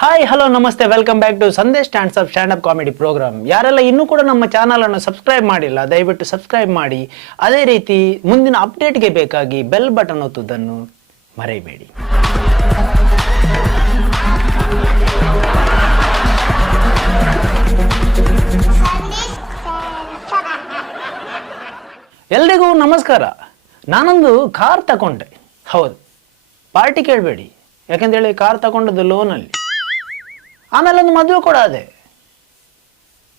Hi hello ನಮಸ್ತೆ welcome back to Sandesh standup comedy program. ಯಾರೆಲ್ಲ ಇನ್ನೂ ಕೂಡ ನಮ್ಮ ಚಾನಲನ್ನು ಸಬ್ಸ್ಕ್ರೈಬ್ ಮಾಡಿಲ್ಲ ದಯವಿಟ್ಟು ಸಬ್ಸ್ಕ್ರೈಬ್ ಮಾಡಿ. ಅದೇ ರೀತಿ ಮುಂದಿನ ಅಪ್ಡೇಟ್ಗೆ ಬೇಕಾಗಿ ಬೆಲ್ ಬಟನ್ ಒತ್ತುವುದನ್ನು ಮರೆಯಬೇಡಿ. ಎಲ್ರಿಗೂ ನಮಸ್ಕಾರ. ನಾನೊಂದು ಕಾರ್ ತಗೊಂಡೆ. ಹೌದು, ಪಾರ್ಟಿ ಕೇಳಬೇಡಿ, ಯಾಕೆಂದೇಳಿ ಕಾರ್ ತಗೊಂಡದ್ದು ಲೋನಲ್ಲಿ. ಆಮೇಲೆ ಒಂದು ಮದುವೆ ಕೂಡ ಅದೇ,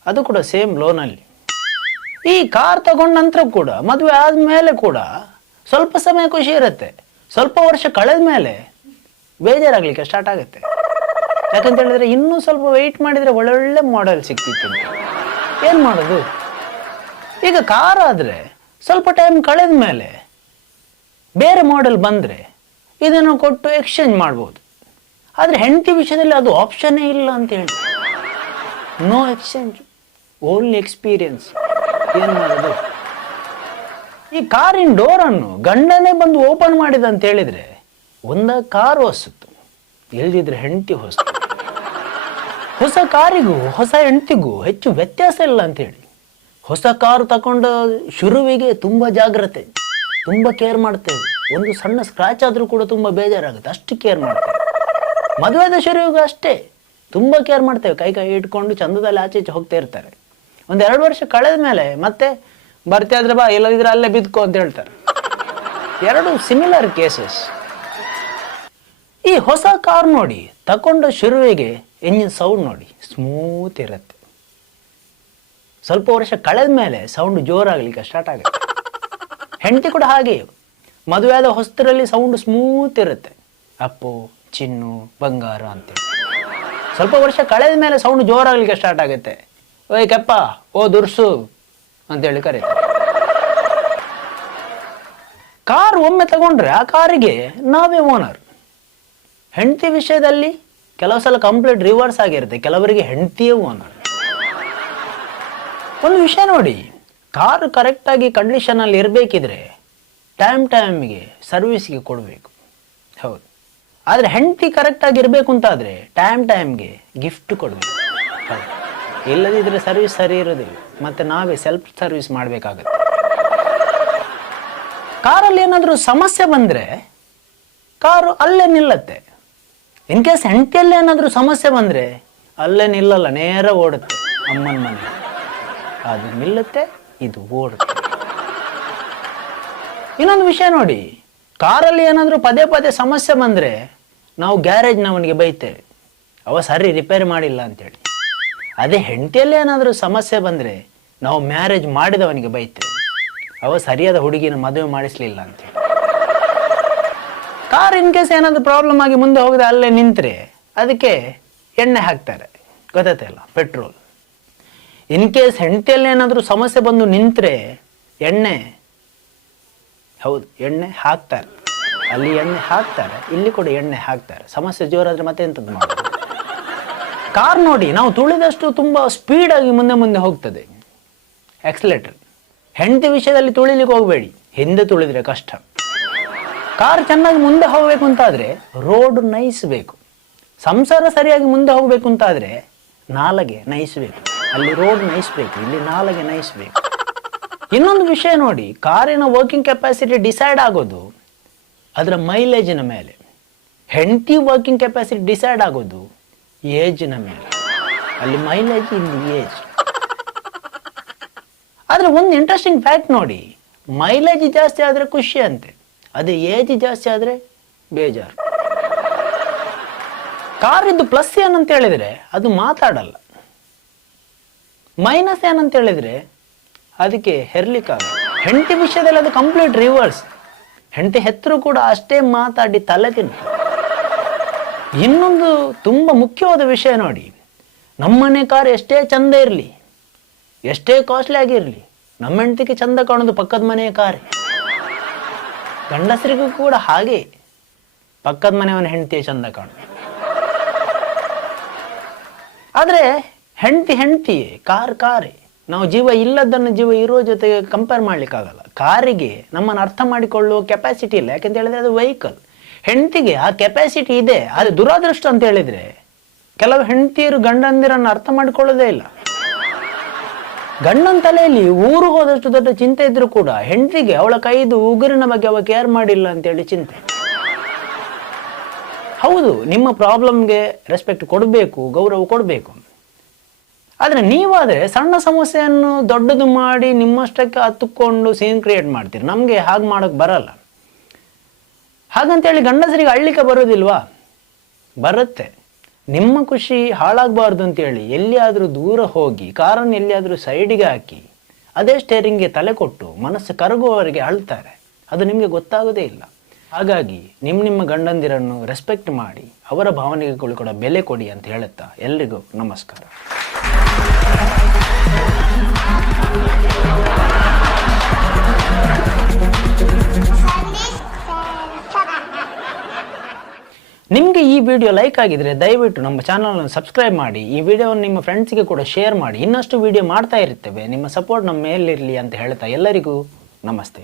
ಅದು ಕೂಡ ಸೇಮ್ ಲೋನಲ್ಲಿ. ಈ ಕಾರ್ ತಗೊಂಡ ನಂತರ ಕೂಡ ಮದುವೆ ಆದಮೇಲೆ ಕೂಡ ಸ್ವಲ್ಪ ಸಮಯ ಖುಷಿ ಇರುತ್ತೆ, ಸ್ವಲ್ಪ ವರ್ಷ ಕಳೆದ ಮೇಲೆ ಬೇಜಾರಾಗಲಿಕ್ಕೆ ಸ್ಟಾರ್ಟ್ ಆಗುತ್ತೆ. ಯಾಕಂತ ಹೇಳಿದ್ರೆ ಇನ್ನೂ ಸ್ವಲ್ಪ ವೆಯ್ಟ್ ಮಾಡಿದರೆ ಒಳ್ಳೊಳ್ಳೆ ಮಾಡೆಲ್ ಸಿಗ್ತಿತ್ತು. ಏನು ಮಾಡೋದು? ಈಗ ಕಾರ್ ಆದರೆ ಸ್ವಲ್ಪ ಟೈಮ್ ಕಳೆದ ಮೇಲೆ ಬೇರೆ ಮಾಡೆಲ್ ಬಂದರೆ ಇದನ್ನು ಕೊಟ್ಟು ಎಕ್ಸ್ಚೇಂಜ್ ಮಾಡ್ಬೋದು. ಆದರೆ ಹೆಂಡತಿ ವಿಷಯದಲ್ಲಿ ಅದು ಆಪ್ಷನ್ನೇ ಇಲ್ಲ ಅಂತ ಹೇಳಿ, ನೋ ಎಕ್ಸ್ಚೇಂಜ್, ಓನ್ಲಿ ಎಕ್ಸ್ಪೀರಿಯನ್ಸ್. ಏನು ಮಾಡೋದು? ಈ ಕಾರಿನ ಡೋರನ್ನು ಗಂಡನೇ ಬಂದು ಓಪನ್ ಮಾಡಿದ ಅಂತ ಹೇಳಿದರೆ ಒಂದ ಕಾರ್ ಹೊಸತು, ಇಲ್ದಿದ್ರೆ ಹೆಂಡತಿ ಹೊಸತು. ಹೊಸ ಕಾರಿಗೂ ಹೊಸ ಹೆಂಡತಿಗೂ ಹೆಚ್ಚು ವ್ಯತ್ಯಾಸ ಇಲ್ಲ ಅಂತೇಳಿ ಹೊಸ ಕಾರು ತಗೊಂಡ ಶುರುವಿಗೆ ತುಂಬ ಜಾಗ್ರತೆ, ತುಂಬ ಕೇರ್ ಮಾಡ್ತೇವೆ. ಒಂದು ಸಣ್ಣ ಸ್ಕ್ರಾಚ್ ಆದರೂ ಕೂಡ ತುಂಬ ಬೇಜಾರಾಗುತ್ತೆ, ಅಷ್ಟು ಕೇರ್ ಮಾಡ್ತೇವೆ. ಮದುವೆದ ಶುರುವಿಗೂ ಅಷ್ಟೇ ತುಂಬ ಕೇರ್ ಮಾಡ್ತೇವೆ, ಕೈ ಇಟ್ಕೊಂಡು ಚಂದದಲ್ಲಿ ಆಚೆ ಈಚೆ ಹೋಗ್ತಾ ಇರ್ತಾರೆ. ಒಂದು 2 ವರ್ಷ ಕಳೆದ ಮೇಲೆ ಮತ್ತೆ ಬರ್ತಾ ಇದ್ರೆ ಬಾ, ಇಲ್ಲದಿದ್ರೆ ಅಲ್ಲೇ ಬಿದ್ಕೋ ಅಂತ ಹೇಳ್ತಾರೆ. 2 ಸಿಮಿಲರ್ ಕೇಸಸ್. ಈ ಹೊಸ ಕಾರ್ ನೋಡಿ, ತಗೊಂಡ ಶುರುವಿಗೆ ಎಂಜಿನ್ ಸೌಂಡ್ ನೋಡಿ ಸ್ಮೂತ್ ಇರುತ್ತೆ. ಸ್ವಲ್ಪ ವರ್ಷ ಕಳೆದ ಮೇಲೆ ಸೌಂಡ್ ಜೋರಾಗಲಿಕ್ಕೆ ಸ್ಟಾರ್ಟ್ ಆಗುತ್ತೆ. ಹೆಂಡತಿ ಕೂಡ ಹಾಗೆ, ಮದುವೆ ಆದ ಹೊಸದರಲ್ಲಿ ಸೌಂಡ್ ಸ್ಮೂತ್ ಇರುತ್ತೆ, ಅಪ್ಪು ಚಿನ್ನು ಬಂಗಾರ ಅಂತೇಳಿ. ಸ್ವಲ್ಪ ವರ್ಷ ಕಳೆದ ಮೇಲೆ ಸೌಂಡ್ ಜೋರಾಗಲಿಕ್ಕೆ ಸ್ಟಾರ್ಟ್ ಆಗುತ್ತೆ, ಓಯ್ ಕೆಪ್ಪ, ಓ ದುರ್ಸು ಅಂತೇಳಿ ಕರೀತಾರೆ. ಕಾರ್ ಒಮ್ಮೆ ತಗೊಂಡ್ರೆ ಆ ಕಾರಿಗೆ ನಾವೇ ಓನರ್. ಹೆಂಡತಿ ವಿಷಯದಲ್ಲಿ ಕೆಲವು ಸಲ ಕಂಪ್ಲೀಟ್ ರಿವರ್ಸ್ ಆಗಿರುತ್ತೆ, ಕೆಲವರಿಗೆ ಹೆಂಡತಿಯೇ ಓನರ್. ಒಂದು ವಿಷಯ ನೋಡಿ, ಕಾರು ಕರೆಕ್ಟಾಗಿ ಕಂಡೀಷನಲ್ಲಿ ಇರಬೇಕಿದ್ರೆ ಟೈಮ್ಗೆ ಸರ್ವಿಸ್ಗೆ ಕೊಡಬೇಕು. ಹೌದು, ಆದರೆ ಹೆಂಡತಿ ಕರೆಕ್ಟಾಗಿ ಇರಬೇಕು ಅಂತಾದರೆ ಟೈಮ್ಗೆ ಗಿಫ್ಟ್ ಕೊಡಬೇಕು. ಹೌದು, ಇಲ್ಲದಿದ್ದರೆ ಸರ್ವಿಸ್ ಸರಿ ಇರೋದಿಲ್ಲ, ಮತ್ತು ನಾವೇ ಸೆಲ್ಫ್ ಸರ್ವಿಸ್ ಮಾಡಬೇಕಾಗತ್ತೆ. ಕಾರಲ್ಲಿ ಏನಾದರೂ ಸಮಸ್ಯೆ ಬಂದರೆ ಕಾರು ಅಲ್ಲೇ ನಿಲ್ಲತ್ತೆ. ಇನ್ ಕೇಸ್ ಹೆಂಡತಿಯಲ್ಲಿ ಏನಾದರೂ ಸಮಸ್ಯೆ ಬಂದರೆ ಅಲ್ಲೇ ನಿಲ್ಲಲ್ಲ, ನೇರ ಓಡುತ್ತೆ ಅಮ್ಮನ ಮನೆ. ಅದು ನಿಲ್ಲುತ್ತೆ, ಇದು ಓಡುತ್ತೆ. ಇನ್ನೊಂದು ವಿಷಯ ನೋಡಿ, ಕಾರಲ್ಲಿ ಏನಾದರೂ ಪದೇ ಪದೇ ಸಮಸ್ಯೆ ಬಂದರೆ ನಾವು ಗ್ಯಾರೇಜ್ನವನಿಗೆ ಬೈತೇವೆ, ಅವ ಸರಿ ರಿಪೇರಿ ಮಾಡಿಲ್ಲ ಅಂತೇಳಿ. ಅದೇ ಹೆಂಡತಿಯಲ್ಲಿ ಏನಾದರೂ ಸಮಸ್ಯೆ ಬಂದರೆ ನಾವು ಮ್ಯಾರೇಜ್ ಮಾಡಿದವನಿಗೆ ಬೈತೇವೆ, ಅವ ಸರಿಯಾದ ಹುಡುಗಿನ ಮದುವೆ ಮಾಡಿಸ್ಲಿಲ್ಲ ಅಂತೇಳಿ. ಕಾರ್ ಇನ್ ಕೇಸ್ ಏನಾದರೂ ಪ್ರಾಬ್ಲಮ್ ಆಗಿ ಮುಂದೆ ಹೋಗದೆ ಅಲ್ಲೇ ನಿಂತರೆ ಅದಕ್ಕೆ ಎಣ್ಣೆ ಹಾಕ್ತಾರೆ, ಗೊತ್ತಾಯ್ತಲ್ಲ, ಪೆಟ್ರೋಲ್. ಇನ್ ಕೇಸ್ ಹೆಂಡತಿಯಲ್ಲಿ ಏನಾದರೂ ಸಮಸ್ಯೆ ಬಂದು ನಿಂತರೆ ಎಣ್ಣೆ, ಹೌದು ಎಣ್ಣೆ ಹಾಕ್ತಾರೆ, ಅಲ್ಲಿ ಎಣ್ಣೆ ಹಾಕ್ತಾರೆ, ಇಲ್ಲಿ ಕೂಡ ಎಣ್ಣೆ ಹಾಕ್ತಾರೆ. ಸಮಸ್ಯೆ ಜೋರಾದರೆ ಮತ್ತೆ ಎಂಥದ್ದು ಮಾಡೋದು? ಕಾರ್ ನೋಡಿ, ನಾವು ತುಳಿದಷ್ಟು ತುಂಬ ಸ್ಪೀಡಾಗಿ ಮುಂದೆ ಹೋಗ್ತದೆ, ಆಕ್ಸಿಲೇಟರ್. ಹೆಂಡತಿ ವಿಷಯದಲ್ಲಿ ತುಳಿಲಿಕ್ಕೆ ಹೋಗಬೇಡಿ, ಹಿಂದೆ ತುಳಿದ್ರೆ ಕಷ್ಟ. ಕಾರ್ ಚೆನ್ನಾಗಿ ಮುಂದೆ ಹೋಗಬೇಕು ಅಂತಾದರೆ ರೋಡ್ ನೈಸ್ ಬೇಕು. ಸಂಸಾರ ಸರಿಯಾಗಿ ಮುಂದೆ ಹೋಗಬೇಕು ಅಂತಾದರೆ ನಾಲಗೆ ನೈಸ್ ಬೇಕು. ಅಲ್ಲಿ ರೋಡ್ ನೈಸ್ ಬೇಕು, ಇಲ್ಲಿ ನಾಲಗೆ ನೈಸ್ ಬೇಕು. ಇನ್ನೊಂದು ವಿಷಯ ನೋಡಿ, ಕಾರಿನ ವರ್ಕಿಂಗ್ ಕೆಪಾಸಿಟಿ ಡಿಸೈಡ್ ಆಗೋದು ಅದರ ಮೈಲೇಜಿನ ಮೇಲೆ. ಹೆಂಡತಿ ವರ್ಕಿಂಗ್ ಕೆಪಾಸಿಟಿ ಡಿಸೈಡ್ ಆಗೋದು ಏಜಿನ ಮೇಲೆ. ಅಲ್ಲಿ ಮೈಲೇಜ್, ಇಲ್ಲಿ ಏಜ್. ಆದರೆ ಒಂದು ಇಂಟ್ರೆಸ್ಟಿಂಗ್ ಫ್ಯಾಕ್ಟ್ ನೋಡಿ, ಮೈಲೇಜ್ ಜಾಸ್ತಿ ಆದರೆ ಖುಷಿ ಅಂತೆ, ಅದೇ ಏಜ್ ಜಾಸ್ತಿ ಆದರೆ ಬೇಜಾರು. ಕಾರಿದ್ದು ಪ್ಲಸ್ ಏನಂತ ಹೇಳಿದರೆ ಅದು ಮಾತಾಡಲ್ಲ, ಮೈನಸ್ ಏನಂತ ಹೇಳಿದರೆ ಅದಕ್ಕೆ ಹೆರ್ಲಿಕ್ಕಾಗಲ್ಲ. ಹೆಂಡತಿ ವಿಷಯದಲ್ಲಿ ಅದು ಕಂಪ್ಲೀಟ್ ರಿವರ್ಸ್. ಹೆಂಡತಿ ಹೆತ್ತರೂ ಕೂಡ ಅಷ್ಟೇ ಮಾತಾಡಿ ತಲೆ ತಿನ್ನು. ಇನ್ನೊಂದು ತುಂಬ ಮುಖ್ಯವಾದ ವಿಷಯ ನೋಡಿ, ನಮ್ಮನೆ ಕಾರ್ ಎಷ್ಟೇ ಚಂದ ಇರಲಿ, ಎಷ್ಟೇ ಕಾಸ್ಟ್ಲಿ ಆಗಿರಲಿ, ನಮ್ಮ ಹೆಂಡತಿಗೆ ಚಂದ ಕಾಣೋದು ಪಕ್ಕದ ಮನೆಯ ಕಾರೇ. ಗಂಡಸರಿಗೂ ಕೂಡ ಹಾಗೆ, ಪಕ್ಕದ ಮನೆಯವನ ಹೆಂಡತಿಯೇ ಚಂದ ಕಾಣೋದು. ಆದರೆ ಹೆಂಡತಿಯೇ, ಕಾರೇ. ನಾವು ಜೀವ ಇಲ್ಲದನ್ನು ಜೀವ ಇರೋ ಜೊತೆಗೆ ಕಂಪೇರ್ ಮಾಡ್ಲಿಕ್ಕಾಗಲ್ಲ. ಕಾರಿಗೆ ನಮ್ಮನ್ನು ಅರ್ಥ ಮಾಡಿಕೊಳ್ಳುವ ಕೆಪಾಸಿಟಿ ಇಲ್ಲ, ಯಾಕೆಂತ ಹೇಳಿದ್ರೆ ಅದು ವೆಹಿಕಲ್. ಹೆಂಡತಿಗೆ ಆ ಕೆಪಾಸಿಟಿ ಇದೆ, ಅದು ದುರಾದೃಷ್ಟ ಅಂತ ಹೇಳಿದರೆ ಕೆಲವು ಹೆಂಡತಿಯರು ಗಂಡಂದಿರನ್ನು ಅರ್ಥ ಮಾಡಿಕೊಳ್ಳೋದೇ ಇಲ್ಲ. ಗಂಡನ ತಲೆಯಲ್ಲಿ ಊರು ಹೋದಷ್ಟು ದೊಡ್ಡ ಚಿಂತೆ ಇದ್ರೂ ಕೂಡ ಹೆಂಡತಿಗೆ ಅವಳ ಕೈದು ಉಗುರಿನ ಬಗ್ಗೆ ಅವ ಕೇರ್ ಮಾಡಿಲ್ಲ ಅಂತೇಳಿ ಚಿಂತೆ. ಹೌದು, ನಿಮ್ಮ ಪ್ರಾಬ್ಲಮ್ಗೆ ರೆಸ್ಪೆಕ್ಟ್ ಕೊಡಬೇಕು, ಗೌರವ ಕೊಡಬೇಕು. ಆದರೆ ನೀವಾದರೆ ಸಣ್ಣ ಸಮಸ್ಯೆಯನ್ನು ದೊಡ್ಡದು ಮಾಡಿ ನಿಮ್ಮಷ್ಟಕ್ಕೆ ಹತ್ತುಕೊಂಡು ಸೀನ್ ಕ್ರಿಯೇಟ್ ಮಾಡ್ತೀರಿ. ನಮಗೆ ಹಾಗೆ ಮಾಡೋಕ್ಕೆ ಬರಲ್ಲ. ಹಾಗಂತೇಳಿ ಗಂಡಸರಿಗೆ ಅಳ್ಲಿಕ್ಕೆ ಬರೋದಿಲ್ವಾ? ಬರುತ್ತೆ. ನಿಮ್ಮ ಖುಷಿ ಹಾಳಾಗಬಾರ್ದು ಅಂತೇಳಿ ಎಲ್ಲಿಯಾದರೂ ದೂರ ಹೋಗಿ ಕಾರನ್ನು ಎಲ್ಲಿಯಾದರೂ ಸೈಡಿಗೆ ಹಾಕಿ ಅದೇ ಸ್ಟೇರಿಂಗ್ಗೆ ತಲೆ ಕೊಟ್ಟು ಮನಸ್ಸು ಕರಗುವವರೆಗೆ ಅಳ್ತಾರೆ. ಅದು ನಿಮಗೆ ಗೊತ್ತಾಗೋದೇ ಇಲ್ಲ. ಹಾಗಾಗಿ ನಿಮ್ಮ ಗಂಡಂದಿರನ್ನು ರೆಸ್ಪೆಕ್ಟ್ ಮಾಡಿ ಅವರ ಭಾವನೆಗಳು ಕೂಡ ಬೆಲೆ ಕೊಡಿ ಅಂತ ಹೇಳುತ್ತಾ ಎಲ್ರಿಗೂ ನಮಸ್ಕಾರ. ನಿಮಗೆ ಈ ವಿಡಿಯೋ ಲೈಕ್ ಆಗಿದ್ರೆ ದಯವಿಟ್ಟು ನಮ್ಮ ಚಾನಲನ್ನು ಸಬ್ಸ್ಕ್ರೈಬ್ ಮಾಡಿ. ಈ ವಿಡಿಯೋವನ್ನು ನಿಮ್ಮ ಫ್ರೆಂಡ್ಸ್ಗೆ ಕೂಡ ಶೇರ್ ಮಾಡಿ. ಇನ್ನಷ್ಟು ವಿಡಿಯೋ ಮಾಡ್ತಾ ಇರ್ತೇವೆ. ನಿಮ್ಮ ಸಪೋರ್ಟ್ ನಮ್ಮ ಮೇಲಿರಲಿ ಅಂತ ಹೇಳ್ತಾ ಎಲ್ಲರಿಗೂ ನಮಸ್ತೆ.